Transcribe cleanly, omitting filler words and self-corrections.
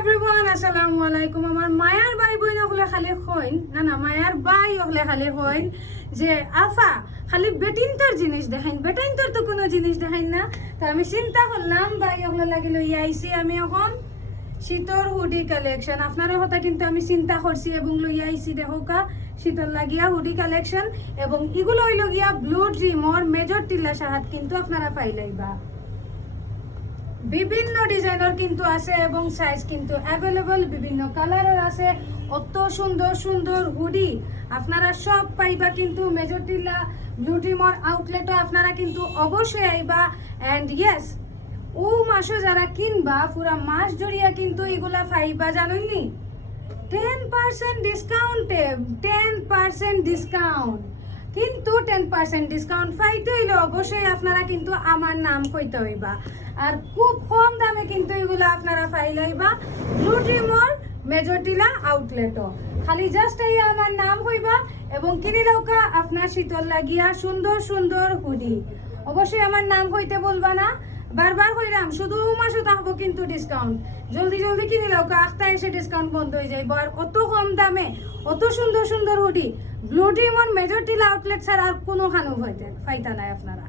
Everyone, আসসালামু আলাইকুম। আমার মায়ার ভাই বোন হলে খালি কইন না মায়ার ভাই হলে খালি কইন যে আফা খালি বেটিনটার জিনিস দেখাইন, বেটাইনটার তো কোনো জিনিস দেখাইন না। তো আমি চিন্তা করলাম ভাই হলে লাগিল আইসি আমি এখন শীতর হুডি কালেকশন আপনার কথা কিন্তু আমি চিন্তা করছি এবং লইয়া আইসি দেখোকা শীতল লাগিয়া হুডি কালেকশন এবং এগুলো হইল গিয়া ব্লু ড্রিমর মেজর টিলা সাহাত কিন্তু আপনারা পাইলাইবা। বিভিন্ন ডিজাইনের কিন্তু আছে এবং সাইজ কিন্তু অ্যাভেলেবল, বিভিন্ন কালারের আছে। অত সুন্দর সুন্দর হুডি আপনারা সব পাইবা কিন্তু মেজর টিলা ব্লু ড্রিমর আউটলেটে আপনারা কিন্তু অবশ্যই আইবা। অ্যান্ড ইয়েস, ও মাসও যারা কিনবা পুরা মাস জড়িয়া কিন্তু এগুলা পাইবা জানেননি 10% ডিসকাউন্টে, 10% ডিসকাউন্ট। কিন্তু 10% ডিসকাউন্ট পাইতে হইলে অবশ্যই আপনারা কিন্তু আমার নাম কইতে হইবা। আর খুব কম দামে কিন্তু এগুলো আপনারা পাইলাইবা ব্লু ড্রিমর মেজর টিলা আউটলেটও। খালি জাস্ট এই আমার নাম কইবা এবং কিনে লওকা আপনার শীতল লাগিয়া সুন্দর সুন্দর হুডি। অবশ্যই আমার নাম কইতে বলবা না, বারবার কইরাম শুধু মাসে থাকবো কিন্তু ডিসকাউন্ট। জলদি জলদি কিনে লওকা, আখতা এসে ডিসকাউন্ট বন্ধ হয়ে যাইব। আর অত কম দামে অত সুন্দর সুন্দর হুডি ব্লু ড্রিমর মেজর টিলা আউটলেট ছাড়া আর কোনো খানো পাইতা নাই আপনারা।